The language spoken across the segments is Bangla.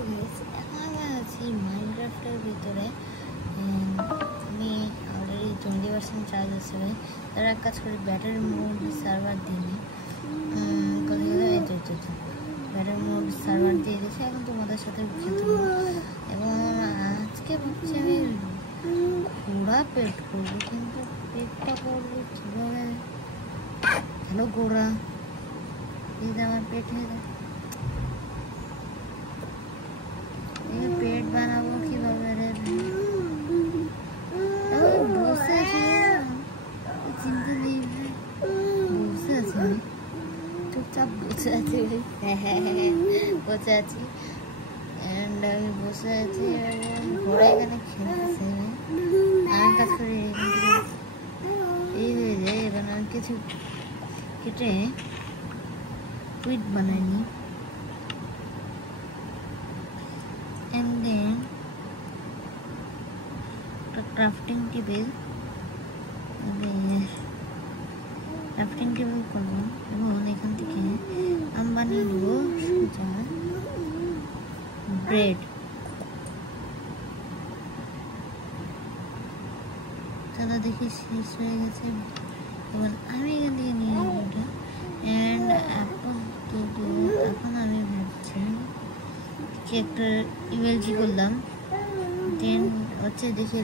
আমি আছি মাইনক্রাফটের ভিতরে। আমি অলরেডি 20% চার্জ আছে। তারা এক কাজ করে ব্যাটারি মোড সার্ভার দিইনি, ব্যাটারি মোড সার্ভার দিয়ে দিয়েছে। এখন তোমাদের সাথে খেলতে এবং আজকে ভাবছি আমি ঘোড়া পেট করবো, কিন্তু পেটটা করবো কীভাবে? হ্যালো ঘোড়া, এই যে আমার পেট হয়ে যায়, পেট বানাবো কিভাবে রে? বসে আছি, চিন্তা নেই, বসে আছি আমি, চুপচাপ বসে আছি। বসে আছি অ্যান্ড আমি বসে আছি এবং ঘোড়া এখানে খেলতেছে। আমি কাজ করি এই হয়ে যায়। এবার আমি কিছু কেটে টুইট বানাইনি। And then the crafting table করবো এবং এখান থেকে আমি বানিয়ে নেব ব্রেড। তারা দেখি শেষ হয়ে গেছে। এবং আমি এখান থেকে নিয়ে নেব এটা। অ্যান্ড এখন আমি ভাবছি কি একটা ইমেলজি করলাম, দেন হচ্ছে দেখে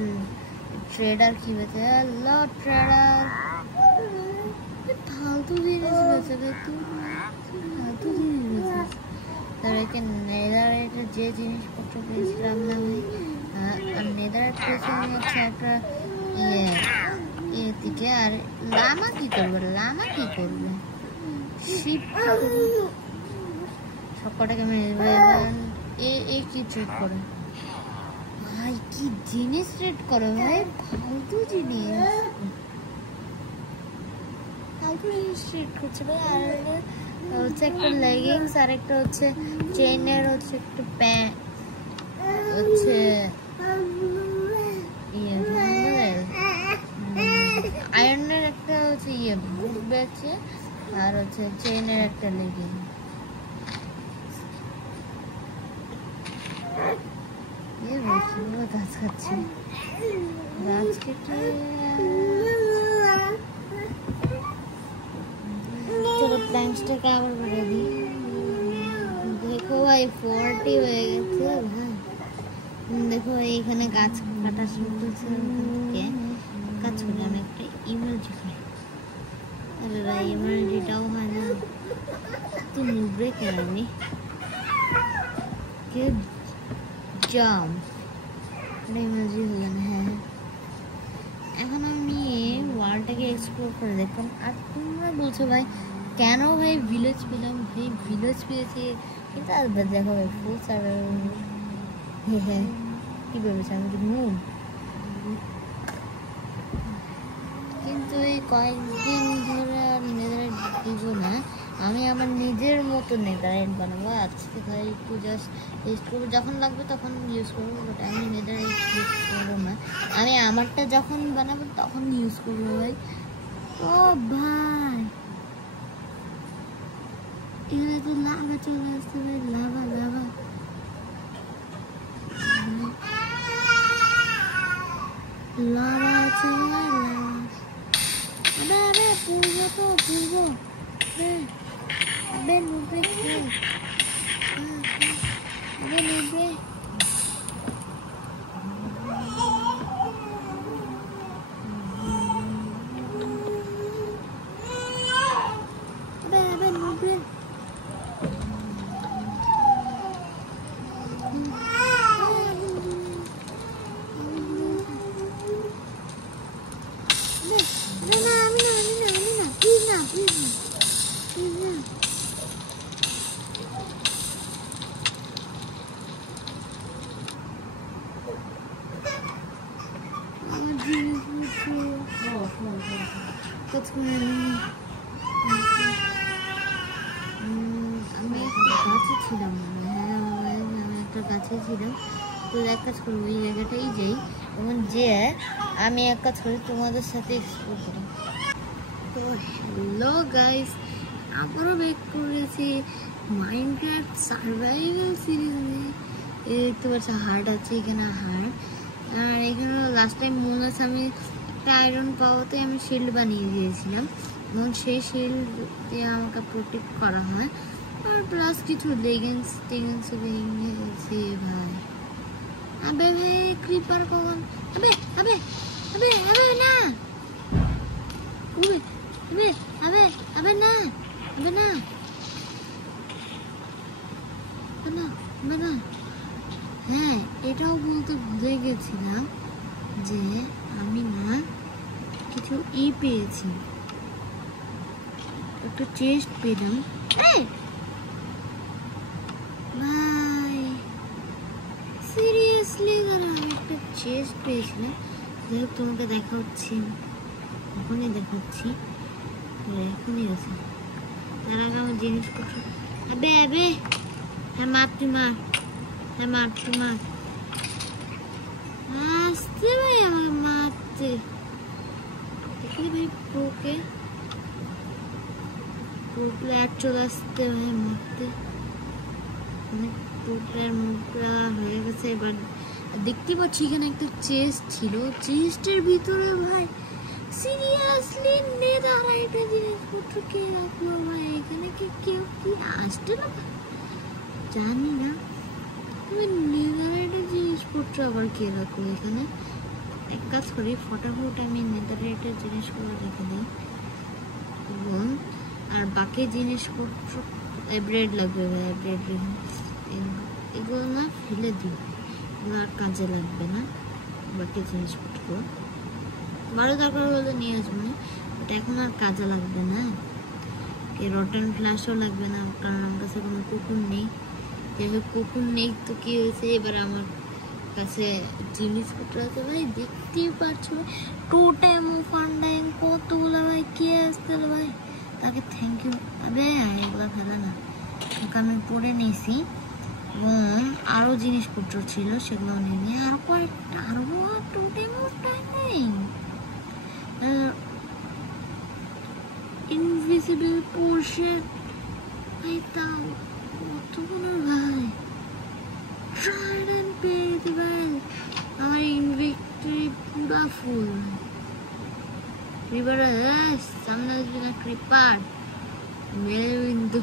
ট্রেডার কি বেঁচে ট্রেডার ফালতু জিনিস বেঁচে ফালতু জিনিস বেঁচে। তাদেরকে নেদারাইটে যে জিনিসপত্র পেয়েছিলাম না আমি, আর নেদারাইট পেয়েছি আমি হচ্ছে একটা ইয়ে দিকে। আর লামা কি করবে? শিপ সব কটাকে মেরে এই কি ট্রেড করে ভাই? কি জিনিস ট্রেড করে ভাই? ফালতু জিনিস ট্রেড করছে ভাই। আর হচ্ছে একটা লেগিংস, আর একটা হচ্ছে চেইনের হচ্ছে একটা প্যান্ট হচ্ছে আয়রনের একটা হচ্ছে বুট বেচছে, আর হচ্ছে চেইনের একটা লেগিংস। গাছ খাচ্ছে, গাছ কেটে চলো প্ল্যান্টসটাকে আবার বাড়িয়ে দিই। দেখো ভাই 40 হয়ে গেছে ভাই। দেখো এইখানে গাছ কাটা শুরু করছে। কাজ করে আমি একটা ইমেলজি খাই। আরে ভাই ইমেলজিটাও হয় না, তো নিবড়ে কেন আমি জাম ইমেলজি হলেন। হ্যাঁ, এখন আমি ওয়ার্ল্ডটাকে এক্সপ্লোর করে দেখলাম। আর তোমরা বলছো ভাই কেন ভাই ভিলেজ পেলাম? ভাই ভিলেজ পেয়েছি, কিন্তু আর দেখো ভাই ফুল সার্ভার। হ্যাঁ কী ভেবেছি আমি কি নুন? কিন্তু এই কয়েকদিন ধরে আর নেদারাইট দিব না, আমি আমার নিজের মতো নেদারাইট বানাবো। আজকে ভাই একটু জাস্ট ইউজ করবো, যখন লাগবে তখন ইউজ করবো, বাট আমি নেদারাইট ইউজ করবো না। আমি আমারটা যখন বানাবো তখন ইউজ করবো ভাই। ও ভাই এখানে তো লাভা চলে আসছে ভাই, লাভা আছে লাভা। পূর্ব নুবে আমি গাছে ছিলাম। হ্যাঁ আমি একটা গাছে ছিলাম। তো এক কাজ করবো, ওই জায়গাটাই যাই এবং যে আমি এক কাজ করি তোমাদের সাথে এক্সপ্লোর করি। তো হ্যালো গাইস, আবারও ব্যাক করেছি মাইনক্রাফট সার্ভাইভাল সিরিজ নিয়ে। এই দেখতে পাচ্ছ হার্ট আছে, এখানে হার্ট। আর এখানে লাস্ট টাইম মনে আছে আমি একটা আয়রন পাওয়াতে আমি শিল্ড বানিয়ে দিয়েছিলাম, এবং সেই শিল্ড দিয়ে আমাকে প্রোটেক্ট করা হয়। আর প্লাস কিছু লেগিংস টেগিংস ভেঙেছে ভাই। আবে ভাই ক্রিপার কখন, আবে আবে আবে আবে না, আবে আবে আবে আবে না, আবে না, আবে না। হ্যাঁ, এটাও বলতে ভুলে গেছিলাম যে আমি না কিছু পেয়েছি, একটা চেস্ট পেলাম। ভাই সিরিয়াসলি দাঁড়া, আমি একটা চেস্ট পেয়েছিলাম, যাই হোক তোমাকে দেখাচ্ছি, এখনই দেখাচ্ছি, এখনই আছে। তার আগে আমার জিনিসপত্র, আবে আবে, হ্যাঁ মার তুই মার, হ্যাঁ মার তুই মার, আসতে ভাই আমাকে মারতে দেখলি ভাই। প্রোকে প্রো প্লেয়ার চলে আসতে ভাই মারতে, প্রো প্লেয়ার মুখটা হয়ে গেছে। এবার দেখতে পাচ্ছি এখানে একটা চেস্ট ছিল, চেস্টের ভিতরে ভাই সিরিয়াসলি নেদারাইটের জিনিসপত্র কে রাখলো ভাই? এখানে কি কেউ কি আসছে না জানি না, তবে নেদারাইটের জিনিসপত্র আবার কে রাখলো এখানে? এক কাজ করি, ফটাফট আমি নেদারাইটের জিনিসগুলো রেখে দিই, এবং আর বাকি জিনিসপত্র ব্রেড লাগবে ভাই, ব্রেড এগুলো না ফেলে দিই, এগুলো আর কাজে লাগবে না। বাকি জিনিসপত্র বারো দরকার হলে নিয়ে আসবো, বাট এখন আর কাজে লাগবে না। রটন ফ্ল্যাশও লাগবে না, কারণ আমার কাছে কোনো কুকুর নেই। যেহেতু কুকুর নেই তো কি হয়েছে, এবার আমার কাছে জিনিসপত্র আছে ভাই, দেখতেই পাচ্ছ টোটেম ফান্ডাইং কতগুলো ভাই, কে আসতে ভাই, তাকে থ্যাংক ইউ। আবে এগুলো ফেলে না, ওকে আমি পরে নিয়েছি, এবং আরও জিনিসপত্র ছিল সেগুলো নিয়ে নিয়ে আরো কয়েকটা, আরো টোটেম ফান্ডাইং, ইনভিজিবল পোর্শন ভাই, তাও কতগুলো ভাই। ট্রাইডেন্ট পেয়ে গেছি ভাই, আমার ইনভেন্টরি পুরা ফুল। ক্রিপার সামনে আসবে না, ক্রিপার মেরে বিন্দু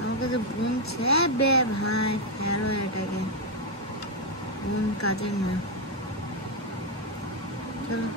আমাকে তো বুনছে বে ভাই, ফেরো এটাকে, কাজে না। চলো